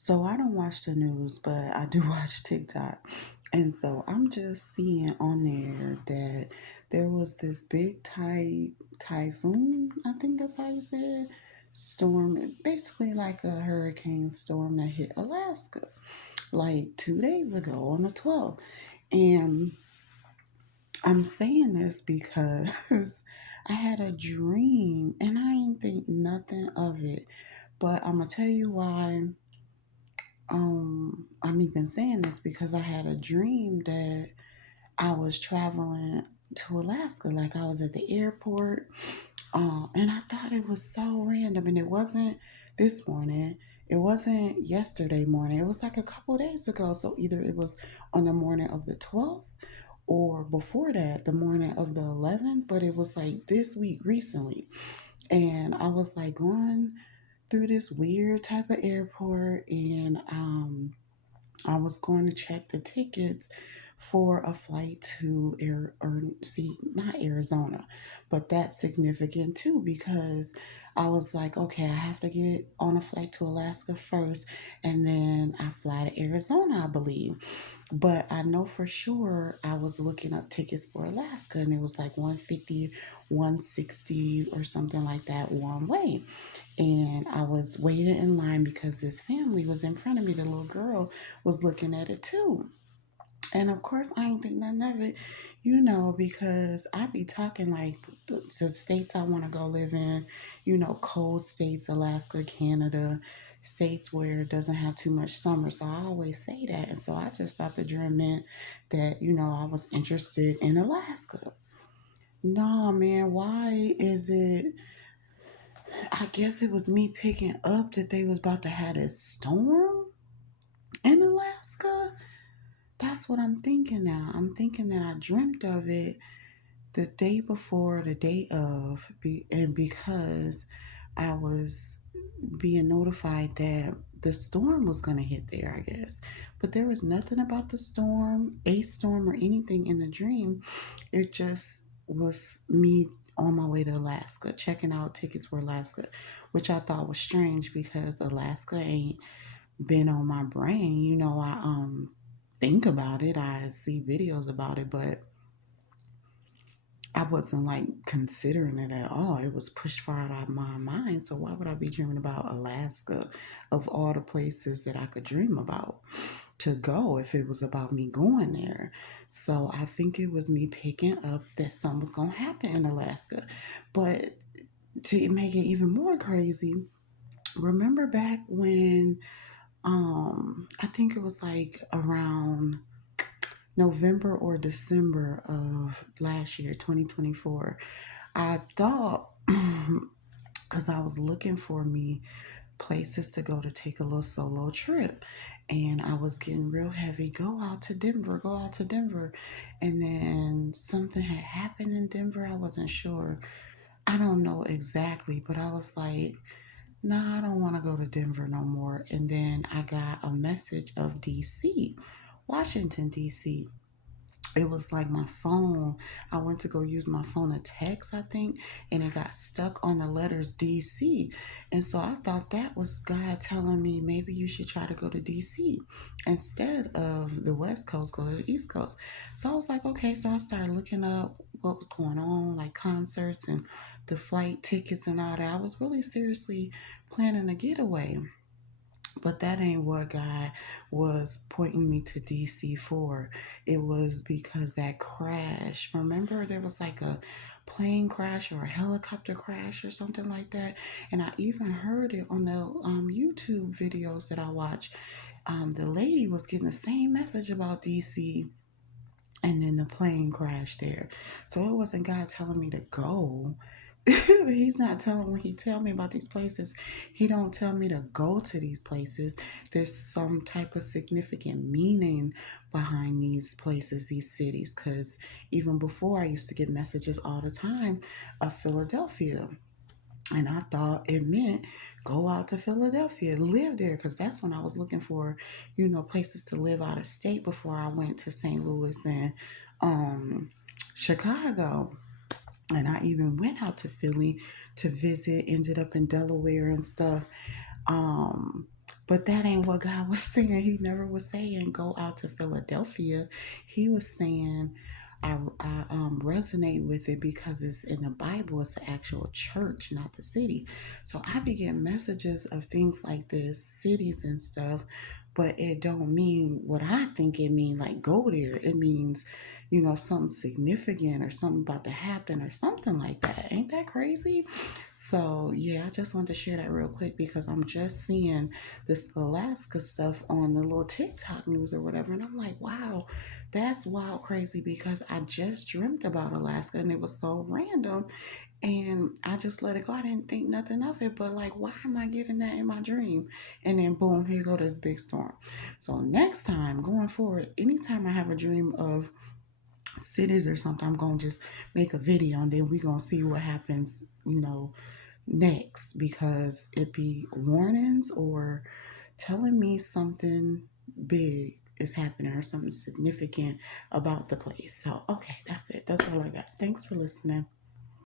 So I don't watch the news, but I do watch TikTok. And so I'm just seeing on there that there was this big typhoon, I think that's how you say it, storm, basically like a hurricane storm that hit Alaska like 2 days ago on the 12th. And I'm saying this because I had a dream and I ain't think nothing of it. But I'm gonna tell you why I'm even saying this because I had a dream that I was traveling to Alaska, like I was at the airport, and I thought it was so random, and it wasn't this morning, it wasn't yesterday morning, it was like a couple days ago. So either it was on the morning of the 12th or before that, the morning of the 11th, but it was like this week recently, and I was like going through this weird type of airport, and I was going to check the tickets for a flight to not Arizona, but that's significant too because I was like, okay, I have to get on a flight to Alaska first, and then I fly to Arizona, I believe. But I know for sure I was looking up tickets for Alaska, and it was like 150, 160, or something like that one way. And I was waiting in line because this family was in front of me. The little girl was looking at it too. And of course, I ain't think nothing of it, because I be talking like to states I want to go live in, cold states, Alaska, Canada, states where it doesn't have too much summer. So I always say that. And so I just thought the dream meant that, I was interested in Alaska. No, man, why is it? I guess it was me picking up that they was about to have this storm in Alaska. That's what I'm thinking now. I'm thinking that I dreamt of it the day before, the day of, and because I was being notified that the storm was going to hit there, I guess. But there was nothing about the storm, a storm, or anything in the dream. It just was me on my way to Alaska, checking out tickets for Alaska, which I thought was strange because Alaska ain't been on my brain. I think about it, I see videos about it, but I wasn't like considering it at all. It was pushed far out of my mind. So why would I be dreaming about Alaska of all the places that I could dream about to go if it was about me going there? So I think it was me picking up that something was gonna happen in Alaska. But to make it even more crazy, remember back when I think it was like around November or December of last year, 2024. I thought, because I was looking for me places to go to take a little solo trip, and I was getting real heavy. Go out to Denver, go out to Denver. And then something had happened in Denver. I wasn't sure. I don't know exactly, but I was like, nah, I don't want to go to Denver no more. And then I got a message of DC, Washington, DC. It was like my phone. I went to go use my phone to text, I think, and it got stuck on the letters DC. And so I thought that was God telling me maybe you should try to go to DC instead of the West Coast, go to the East Coast. So I was like, okay. So I started looking up what was going on, like concerts and the flight tickets and all that. I was really seriously planning a getaway. But that ain't what God was pointing me to DC for. It was because that crash. Remember, there was like a plane crash or a helicopter crash or something like that. And I even heard it on the YouTube videos that I watch. The lady was getting the same message about DC, and then the plane crashed there. So it wasn't God telling me to go. He's not telling when he tell me about these places, he don't tell me to go to these places. There's some type of significant meaning behind these places, these cities, because even before I used to get messages all the time of Philadelphia. And I thought it meant go out to Philadelphia, live there, because that's when I was looking for, places to live out of state before I went to St. Louis and um, Chicago. And I even went out to Philly to visit, ended up in Delaware and stuff. Um, But that ain't what God was saying. He never was saying go out to Philadelphia. He was saying I resonate with it because it's in the Bible. It's an actual church, not the city. So I be getting messages of things like this, cities and stuff, but it don't mean what I think it mean. Like go there. It means, something significant or something about to happen or something like that. Ain't that crazy? So yeah, I just wanted to share that real quick because I'm just seeing this Alaska stuff on the little TikTok news or whatever, and I'm like, wow, that's wild crazy because I just dreamt about Alaska and it was so random and I just let it go. I didn't think nothing of it, but like, why am I getting that in my dream? And then boom, here go this big storm. So next time going forward, anytime I have a dream of cities or something, I'm gonna just make a video and then we gonna see what happens, next because it be warnings or telling me something big is happening or something significant about the place. So, okay, that's it. That's all I got. Thanks for listening.